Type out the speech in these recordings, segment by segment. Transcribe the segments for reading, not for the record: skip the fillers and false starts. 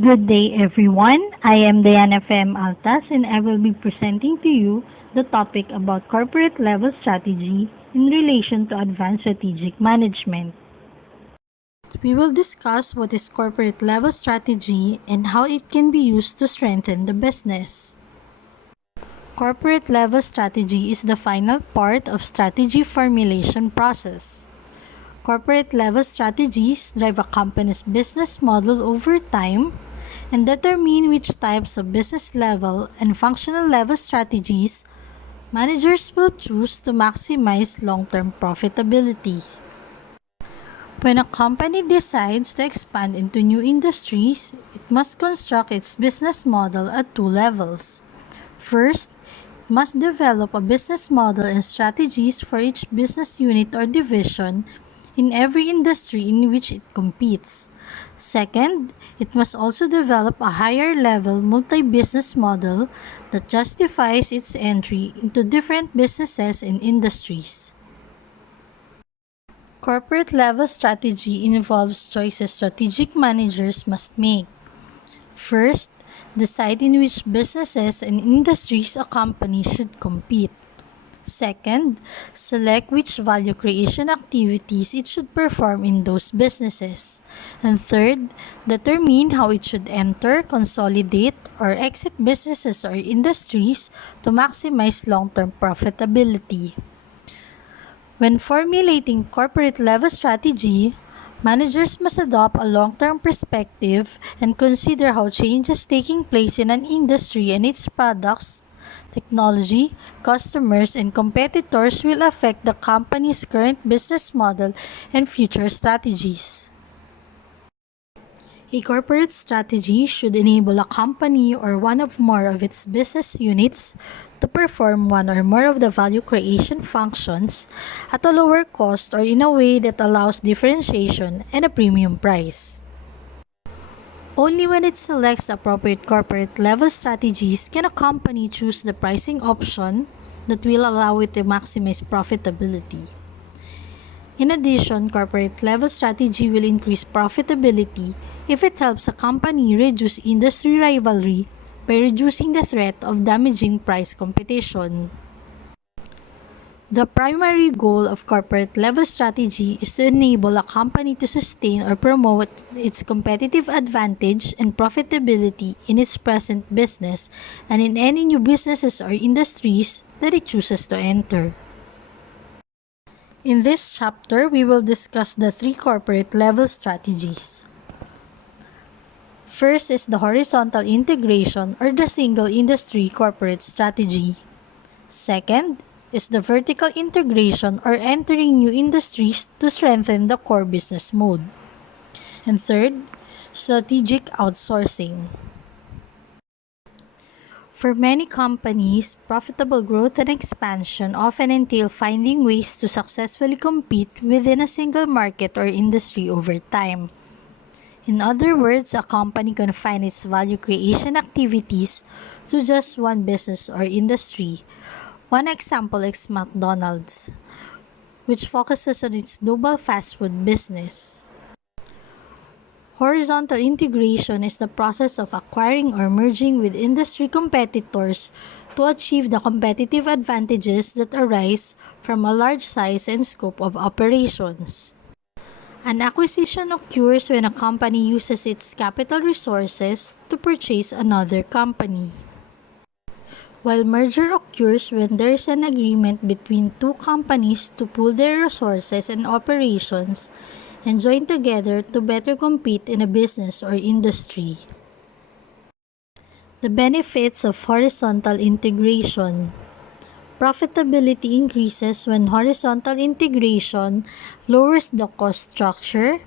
Good day, everyone. I am Diana FM Altas, and I will be presenting to you the topic about corporate level strategy in relation to advanced strategic management. We will discuss what is corporate level strategy and how it can be used to strengthen the business. Corporate level strategy is the final part of strategy formulation process. Corporate level strategies drive a company's business model over time and determine which types of business level and functional level strategies managers will choose to maximize long-term profitability. When a company decides to expand into new industries, it must construct its business model at two levels. First, it must develop a business model and strategies for each business unit or division in every industry in which it competes. Second, it must also develop a higher level multi-business model that justifies its entry into different businesses and industries. Corporate level strategy involves choices strategic managers must make. First, decide in which businesses and industries a company should compete. Second, select which value creation activities it should perform in those businesses. And third, determine how it should enter, consolidate, or exit businesses or industries to maximize long-term profitability. When formulating corporate level strategy, managers must adopt a long-term perspective and consider how changes taking place in an industry and its products, technology, customers, and competitors will affect the company's current business model and future strategies. A corporate strategy should enable a company or one or more of its business units to perform one or more of the value creation functions at a lower cost or in a way that allows differentiation and a premium price. Only when it selects the appropriate corporate level strategies can a company choose the pricing option that will allow it to maximize profitability. In addition, corporate level strategy will increase profitability if it helps a company reduce industry rivalry by reducing the threat of damaging price competition. The primary goal of corporate level strategy is to enable a company to sustain or promote its competitive advantage and profitability in its present business and in any new businesses or industries that it chooses to enter. In this chapter, we will discuss the three corporate level strategies. First is the horizontal integration or the single industry corporate strategy. Second is the vertical integration or entering new industries to strengthen the core business mode. And third, strategic outsourcing. For many companies, profitable growth and expansion often entail finding ways to successfully compete within a single market or industry over time. In other words, a company can find its value creation activities to just one business or industry. One example is McDonald's, which focuses on its global fast food business. Horizontal integration is the process of acquiring or merging with industry competitors to achieve the competitive advantages that arise from a large size and scope of operations. An acquisition occurs when a company uses its capital resources to purchase another company, while merger occurs when there is an agreement between two companies to pool their resources and operations and join together to better compete in a business or industry. The benefits of horizontal integration. Profitability increases when horizontal integration lowers the cost structure,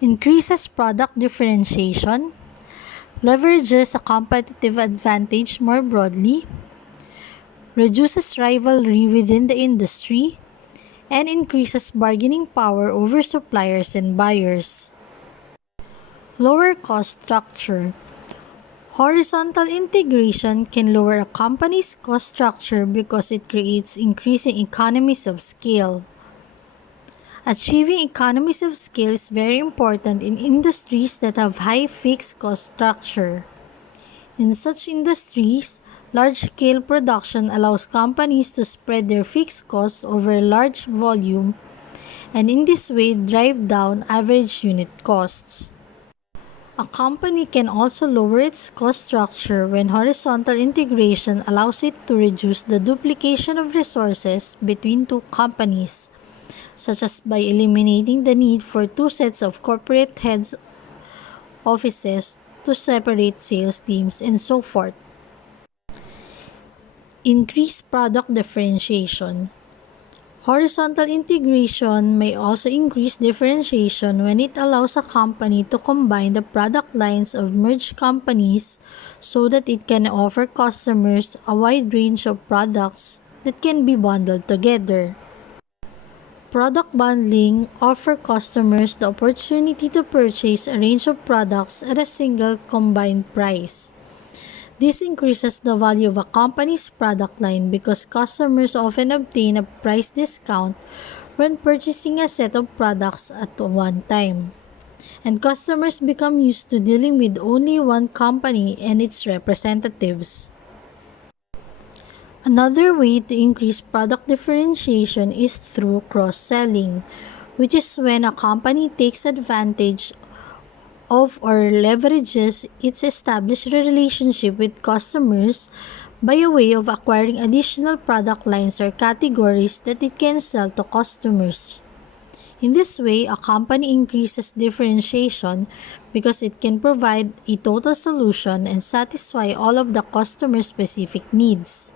increases product differentiation, leverages a competitive advantage more broadly, reduces rivalry within the industry, and increases bargaining power over suppliers and buyers. Lower cost structure. Horizontal integration can lower a company's cost structure because it creates increasing economies of scale. Achieving economies of scale is very important in industries that have high fixed cost structure. In such industries, large-scale production allows companies to spread their fixed costs over a large volume and in this way drive down average unit costs. A company can also lower its cost structure when horizontal integration allows it to reduce the duplication of resources between two companies, such as by eliminating the need for two sets of corporate heads offices to separate sales teams and so forth. Increase product differentiation. Horizontal integration may also increase differentiation when it allows a company to combine the product lines of merged companies so that it can offer customers a wide range of products that can be bundled together. Product bundling offers customers the opportunity to purchase a range of products at a single combined price. This increases the value of a company's product line because customers often obtain a price discount when purchasing a set of products at one time. And customers become used to dealing with only one company and its representatives. Another way to increase product differentiation is through cross-selling, which is when a company takes advantage of or leverages its established relationship with customers by a way of acquiring additional product lines or categories that it can sell to customers. In this way, a company increases differentiation because it can provide a total solution and satisfy all of the customer-specific needs.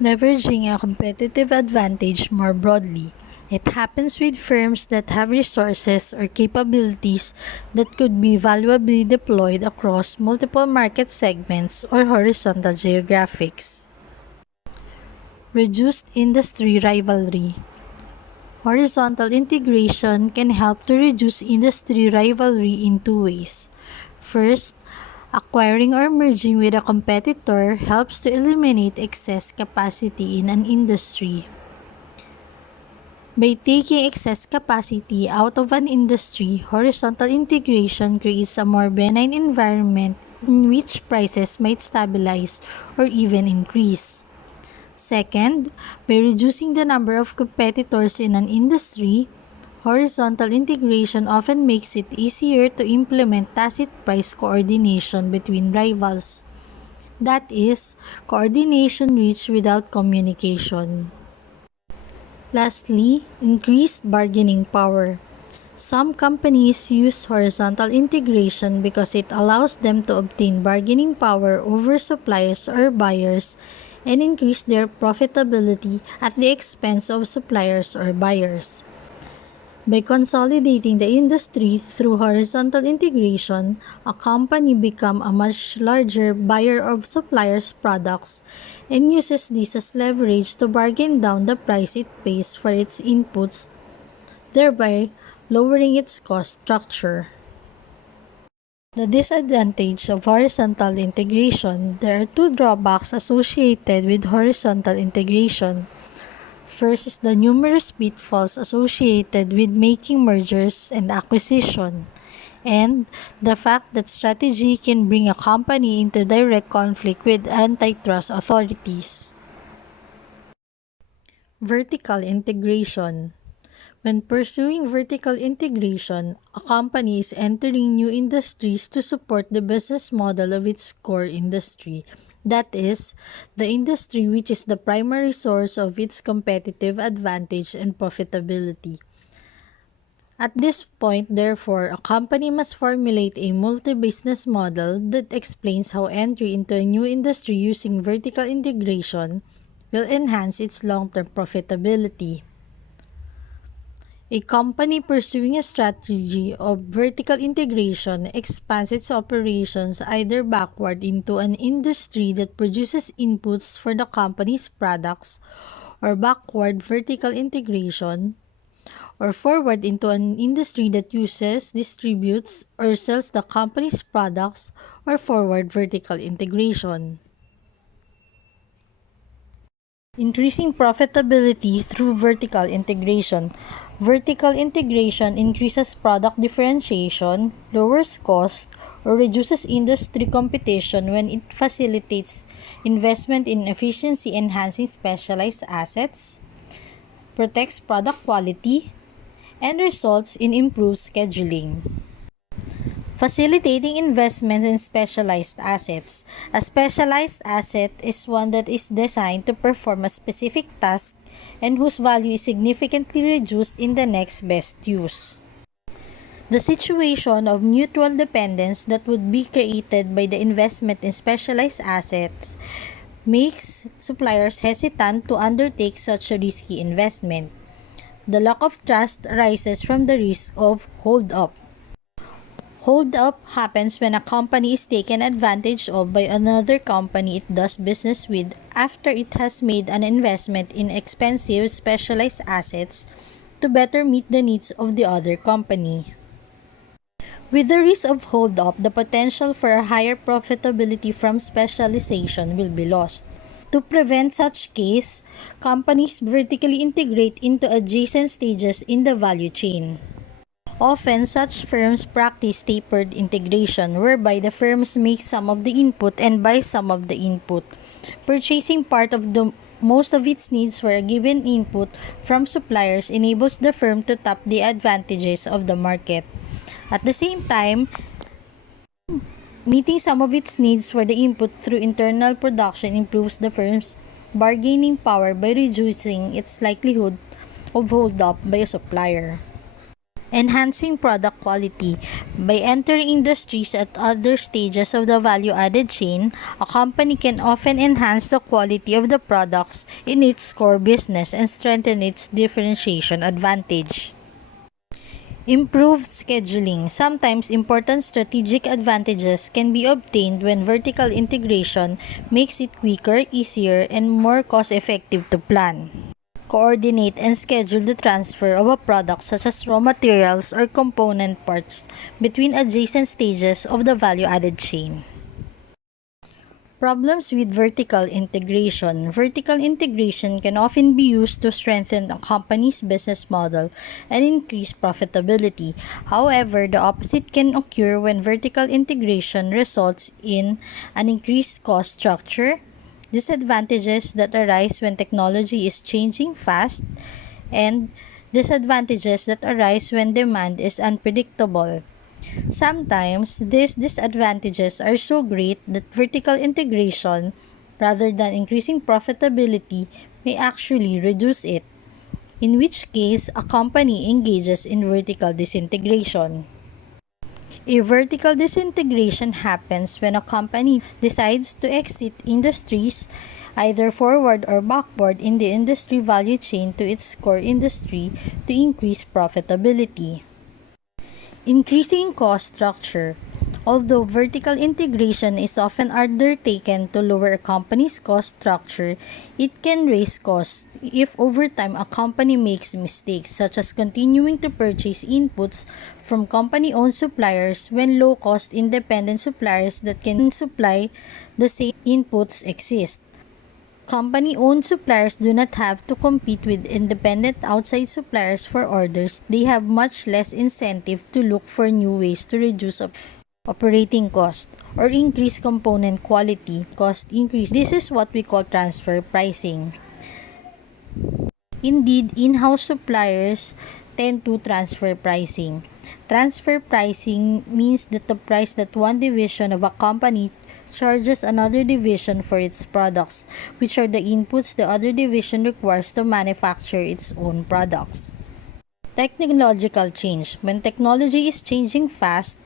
Leveraging a competitive advantage more broadly. It happens with firms that have resources or capabilities that could be valuably deployed across multiple market segments or horizontal geographics. Reduced industry rivalry. Horizontal integration can help to reduce industry rivalry in two ways. First, acquiring or merging with a competitor helps to eliminate excess capacity in an industry. By taking excess capacity out of an industry, horizontal integration creates a more benign environment in which prices might stabilize or even increase. Second, by reducing the number of competitors in an industry, horizontal integration often makes it easier to implement tacit price coordination between rivals. That is, coordination reached without communication. Lastly, increased bargaining power. Some companies use horizontal integration because it allows them to obtain bargaining power over suppliers or buyers and increase their profitability at the expense of suppliers or buyers. By consolidating the industry through horizontal integration, a company becomes a much larger buyer of suppliers' products and uses this as leverage to bargain down the price it pays for its inputs, thereby lowering its cost structure. The disadvantage of horizontal integration. There are two drawbacks associated with horizontal integration. First is the numerous pitfalls associated with making mergers and acquisition, and the fact that strategy can bring a company into direct conflict with antitrust authorities. Vertical integration. When pursuing vertical integration, a company is entering new industries to support the business model of its core industry. That is, the industry which is the primary source of its competitive advantage and profitability. At this point, therefore, a company must formulate a multi-business model that explains how entry into a new industry using vertical integration will enhance its long-term profitability. A company pursuing a strategy of vertical integration expands its operations either backward into an industry that produces inputs for the company's products, or backward vertical integration, or forward into an industry that uses, distributes, or sells the company's products, or forward vertical integration. Increasing profitability through vertical integration. Vertical integration increases product differentiation, lowers cost, or reduces industry competition when it facilitates investment in efficiency-enhancing specialized assets, protects product quality, and results in improved scheduling. Facilitating investment in specialized assets. A specialized asset is one that is designed to perform a specific task and whose value is significantly reduced in the next best use. The situation of mutual dependence that would be created by the investment in specialized assets makes suppliers hesitant to undertake such a risky investment. The lack of trust arises from the risk of hold-up. Hold-up happens when a company is taken advantage of by another company it does business with after it has made an investment in expensive specialized assets to better meet the needs of the other company. With the risk of hold-up, the potential for a higher profitability from specialization will be lost. To prevent such case, companies vertically integrate into adjacent stages in the value chain. Often, such firms practice tapered integration, whereby the firms make some of the input and buy some of the input, purchasing part of the most of its needs for a given input from suppliers enables the firm to tap the advantages of the market. At the same time, meeting some of its needs for the input through internal production improves the firm's bargaining power by reducing its likelihood of hold-up by a supplier. Enhancing product quality. By entering industries at other stages of the value-added chain, a company can often enhance the quality of the products in its core business and strengthen its differentiation advantage. Improved scheduling. Sometimes important strategic advantages can be obtained when vertical integration makes it quicker, easier, and more cost-effective to plan, coordinate, and schedule the transfer of a product such as raw materials or component parts between adjacent stages of the value-added chain. Problems with vertical integration. Vertical integration can often be used to strengthen a company's business model and increase profitability. However, the opposite can occur when vertical integration results in an increased cost structure, disadvantages that arise when technology is changing fast, and disadvantages that arise when demand is unpredictable. Sometimes, these disadvantages are so great that vertical integration, rather than increasing profitability, may actually reduce it, in which case a company engages in vertical disintegration. A vertical disintegration happens when a company decides to exit industries, either forward or backward in the industry value chain to its core industry to increase profitability. Increasing cost structure. Although vertical integration is often undertaken to lower a company's cost structure, it can raise costs if over time a company makes mistakes such as continuing to purchase inputs from company-owned suppliers when low-cost independent suppliers that can supply the same inputs exist. Company-owned suppliers do not have to compete with independent outside suppliers for orders. They have much less incentive to look for new ways to reduce operating cost or increase component quality. Cost increase. This is what we call transfer pricing. Indeed, in-house suppliers tend to transfer pricing. Transfer pricing means that the price that one division of a company charges another division for its products, which are the inputs the other division requires to manufacture its own products. Technological change. When technology is changing fast,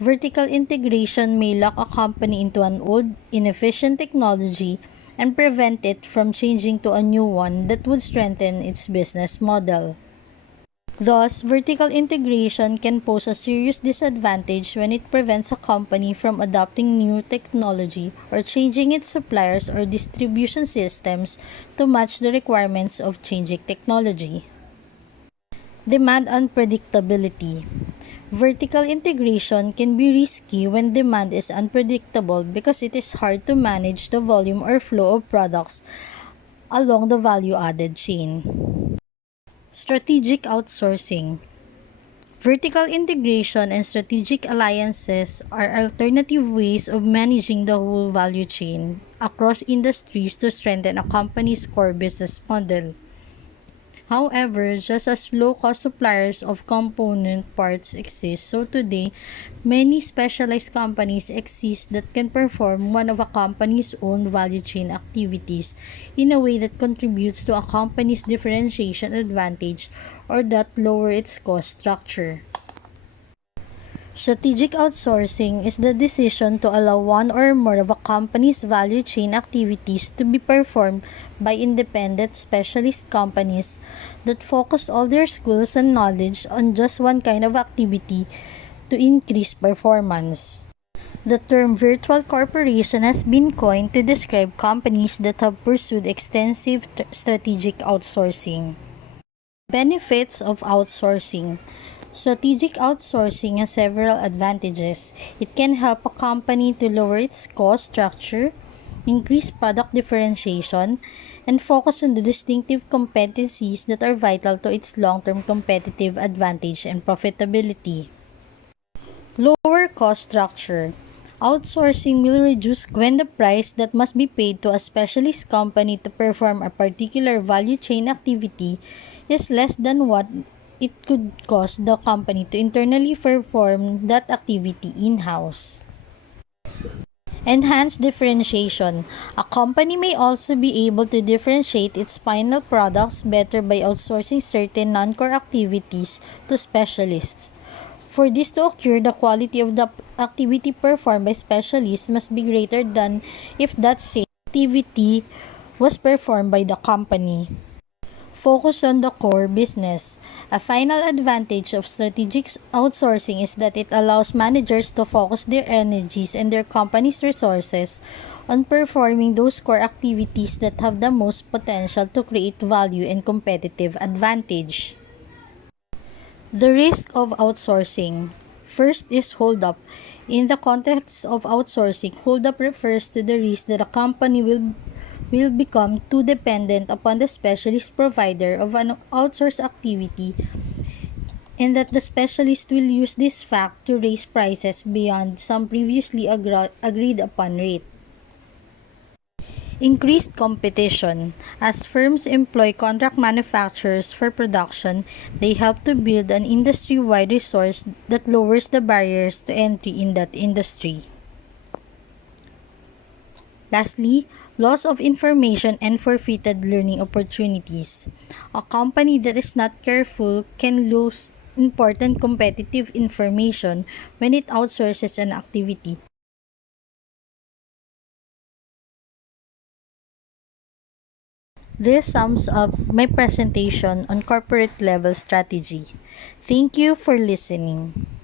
vertical integration may lock a company into an old, inefficient technology and prevent it from changing to a new one that would strengthen its business model. Thus, vertical integration can pose a serious disadvantage when it prevents a company from adopting new technology or changing its suppliers or distribution systems to match the requirements of changing technology. Demand unpredictability. Vertical integration can be risky when demand is unpredictable because it is hard to manage the volume or flow of products along the value-added chain. Strategic outsourcing. Vertical integration and strategic alliances are alternative ways of managing the whole value chain across industries to strengthen a company's core business model. However, just as low-cost suppliers of component parts exist, so today, many specialized companies exist that can perform one of a company's own value chain activities in a way that contributes to a company's differentiation advantage or that lower its cost structure. Strategic outsourcing is the decision to allow one or more of a company's value chain activities to be performed by independent specialist companies that focus all their skills and knowledge on just one kind of activity to increase performance. The term virtual corporation has been coined to describe companies that have pursued extensive strategic outsourcing. Benefits of outsourcing. Strategic outsourcing has several advantages. It can help a company to lower its cost structure, increase product differentiation, and focus on the distinctive competencies that are vital to its long-term competitive advantage and profitability. Lower cost structure. Outsourcing will reduce when the price that must be paid to a specialist company to perform a particular value chain activity is less than what it could cost the company to internally perform that activity in-house. Enhanced differentiation. A company may also be able to differentiate its final products better by outsourcing certain non-core activities to specialists. For this to occur, the quality of the activity performed by specialists must be greater than if that same activity was performed by the company. Focus on the core business. A final advantage of strategic outsourcing is that it allows managers to focus their energies and their company's resources on performing those core activities that have the most potential to create value and competitive advantage. The risk of outsourcing. First is hold-up. In the context of outsourcing, hold-up refers to the risk that a company will become too dependent upon the specialist provider of an outsourced activity and that the specialist will use this fact to raise prices beyond some previously agreed upon rate. Increased competition. As firms employ contract manufacturers for production, they help to build an industry-wide resource that lowers the barriers to entry in that industry. Lastly, loss of information and forfeited learning opportunities. A company that is not careful can lose important competitive information when it outsources an activity. This sums up my presentation on corporate level strategy. Thank you for listening.